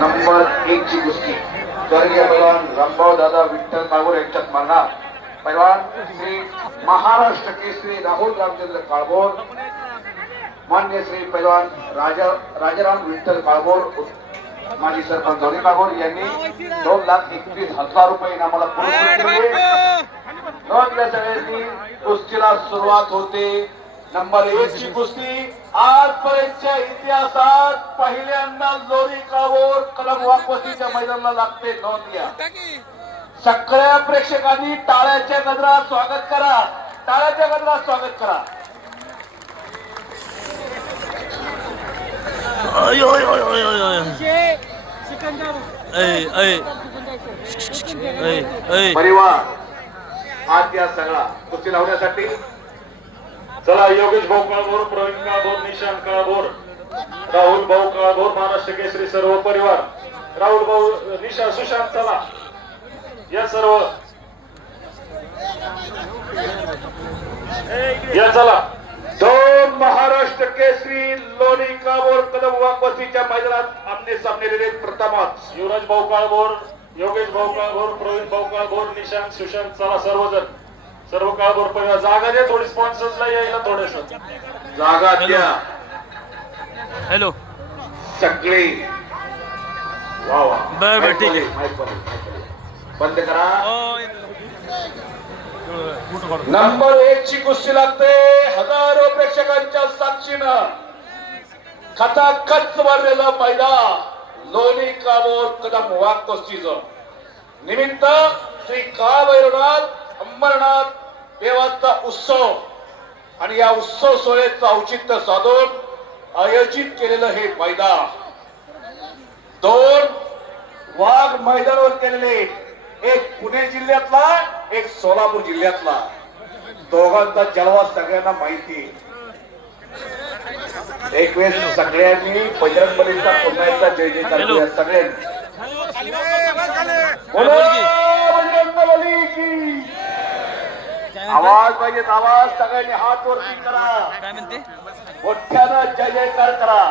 Number 1 ची कुस्ती स्वर्गीय पैलवान रामभाऊ दादा विठ्ठल काळभोर यांच्यात मारणार. पैलवान श्री महाराष्ट्र केसरी राहुल रामचंद्र काळभोर, मान्य श्री पैलवान राजाराम विठ्ठल काळभोर माजी सरपंच धोनी काळभोर यांनी 2,31,000 रुपये इनामाला पुरस्कृत केले. नोंदल्या सगळ्यांनी कुस्तीला सुरुवात होते. नंबर 1 ची कुस्ती आजपर्यंतच्या इतिहासात पहिल्यांदा लोणी काळभोर कलम वाकवस्तीच्या मैदानाला लागते. नोंद घ्या. सगळ्या प्रेक्षकांनी टाळ्याच्या गजरात स्वागत करा. टाळ्याच्या गजरात स्वागत करा. परिवार आज या सगळा कुस्ती लावण्यासाठी चला. योगेश भाऊ काळभोर, प्रवीण काळभोर, निशांत काळभोर, राहुल भाऊ काळभोर, महाराष्ट्र केसरी सर्व परिवार, राहुल भाऊ, निशांत, सुशांत, चला या सर्व या चला. 2 महाराष्ट्र केसरी लोणी काळभोर कदम वाकवस्तीच्या मैदानात आमने सामने दिले. प्रथमच युवराज भाऊ काळभोर, योगेश भाऊ काळभोर, प्रवीण भाऊ काळभोर, निशांत, सुशांत, चला सर्वजण, सर्व काळभोर परिवार. जागा द्या थोडी, स्पॉन्सर्सला यायला थोडस जागा द्या. हॅलो सगळे वा वा. बर ठीक आहे, बंद करा. नंबर 1 ची कुस्ती लागते. हजारो प्रेक्षकांच्या साक्षीनं खचाखच भरलेलं मैदान लोणी काळभोर कदम वाकवस्तीचं निमित्त श्री काळभैरवनाथ अंबरनाथ देवाचा उत्सव आणि या उत्सव सोहळ्याचं औचित्य साधून आयोजित केलेलं हे मैदान. 2 वाघ मैदानावर केलेले, एक पुणे जिल्ह्यातला, एक सोलापूर जिल्ह्यातला. दोघांचा जलवा सगळ्यांना माहिती. एक वेळेस सगळ्यांनी बजरंग बलीचा पुन्हा एकदा जय जयकार करूया सगळ्यांनी. बोलो बजरंग बली की. आवाज पाहिजे, आवाज. सगळ्यांनी हात वरती करा. काय म्हणते? मोठ्यानं जय जयकार करा.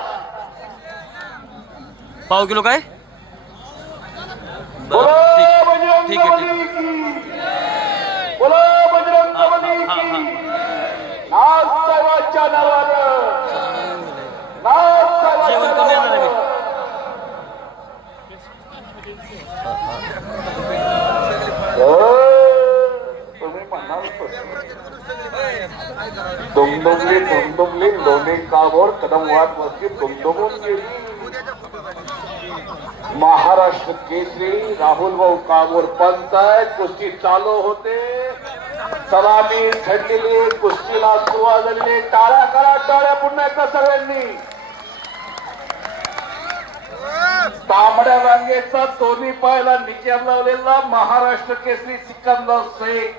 पाव किलो काय? बोलो बजरंग ठीक आहे, बली की. बोलो बजरंग बली की. नाथ साहेबांच्या नावानं, नाथ जेवण कमी येणार आहे. तुम्ही म्हणाल दुमदुमली दुमदुमली लोणी काळभोर कदम वाकवस्ती दुमदुमून गेली. महाराष्ट्र केसरी राहुल भाऊ काळभोर पंचायत कुस्ती चालू होते. सलामी थंडलेली, कुस्तीला सुरुवात झालेली. टाळ्या करा, टाळ्या पुन्हा एकदा सगळ्यांनी. तांबड्या रांगेचा दोन्ही पायाला निकाल लावलेला महाराष्ट्र केसरी सिकंदर शेख,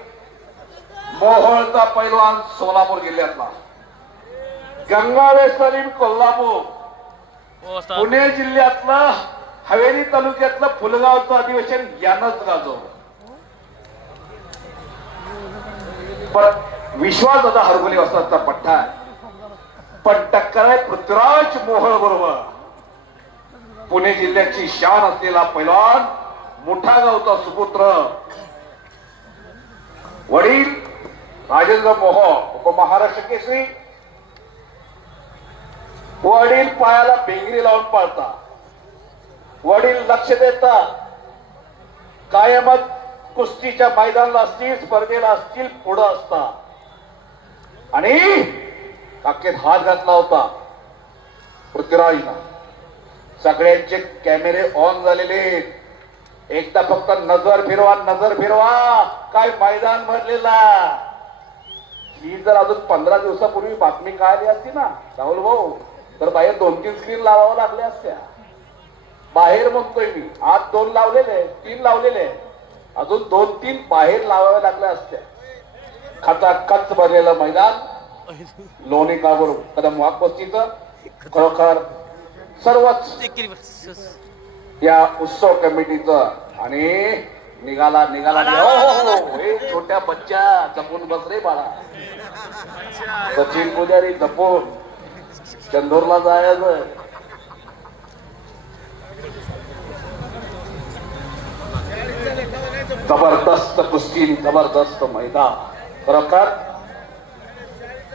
मोहोळचा पैलवान सोलापूर जिल्ह्यातला, गंगावे सलीम कोल्हापूर, पुणे जिल्ह्यातलं हवेली तालुक्यातलं फुलगावचं अधिवेशन यानंच गाजवलं. पण विश्वास दादा हरगुले वस्तादचा पट्टा आहे. पण टक्कर आहे पृथ्वीराज मोहोळ बरोबर. पुणे जिल्ह्याची शान असलेला पैलवान, मोठा गावचा सुपुत्र, वडील राजेंद्र मोहोळ उपमहाराष्ट्र केसरी. वडील पायाला बेंगरी लावून पाळता, वडील लक्ष देता, कायमच कुस्तीच्या मैदानाला असतील, स्पर्धेला असतील, पुढं असता. आणि काकेत हात घातला होता पृथ्वीराजला. सगळ्यांचे कॅमेरे ऑन झालेले. एकदा फक्त नजर फिरवा, नजर फिरवा, काय मैदान भरलेला. ही जर अजून 15 दिवसापूर्वी बातमी कळाली असती ना राहुल भाऊ, तर बाहेर 2-3 स्क्रीन लावावं लागल्या असत्या. बाहेर म्हणतोय मी, आज 2 लावलेले, 3 लावलेले, अजून 2-3 बाहेर लावाव्या लागल्या असत्या. खचाखच भरलेलं मैदान लोणी काळभोर कदम वाकवस्तीचं. खरोखर सर्वच या उत्सव कमिटीचं. आणि निघाला निघाला हे छोट्या बच्चा जपून बस रे बाळा. सचिन पुजारी जपून चंदूरला जायचं. जबरदस्त कुस्ती, जबरदस्त मैदान. खरोखर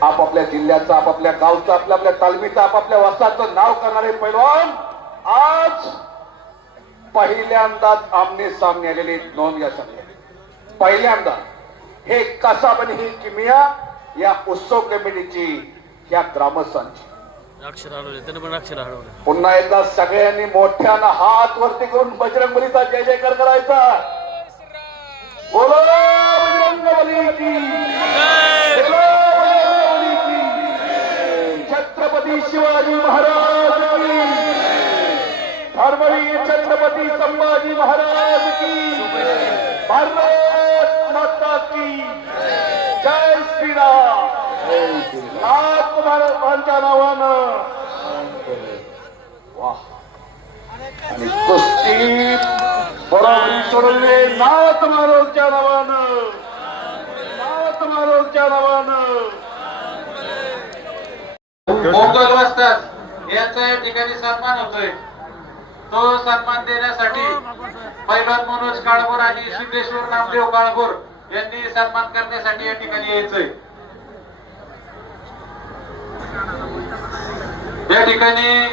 आपापल्या जिल्ह्याचं, आपापल्या गावचं, आपल्या तालमीचं, आपापल्या वस्ताचं नाव करणारे पैलवान आज पहिल्यांदाच आमने सामने आलेले. नोंद घ्या सगळे, पहिल्यांदा. हे कसाब आणि ही किमिया या उत्सव कमिटीची, या ग्रामस्थांची. अक्षर हरवले, त्याने पण अक्षर हरवले. पुन्हा एकदा सगळ्यांनी मोठ्यानं हात वरती करून बजरंगबलीचा जय जयकार करायचा. बोलो बजरंगबलीची, बोलो बजरंगबलीची. छत्रपती शिवाजी महाराज की, धर्मवीर छत्रपती संभाजी महाराज की, भारत माता की जय श्रीराम. नाथ महाराजांच्या नावानं. वाह. आणि कुस्ती बरोबरी सोडले नाथ महाराजांच्या नावानं, नाथ महाराजांच्या नावानं. मोंगल वस्ताद यांचा या ठिकाणी सन्मान होतोय. तो सन्मान देण्यासाठी पैलवान मनोज काळभोर आणि सिद्धेश्वर नामदेव काळभोर यांनी सन्मान करण्यासाठी या ठिकाणी यायचंय. या ठिकाणी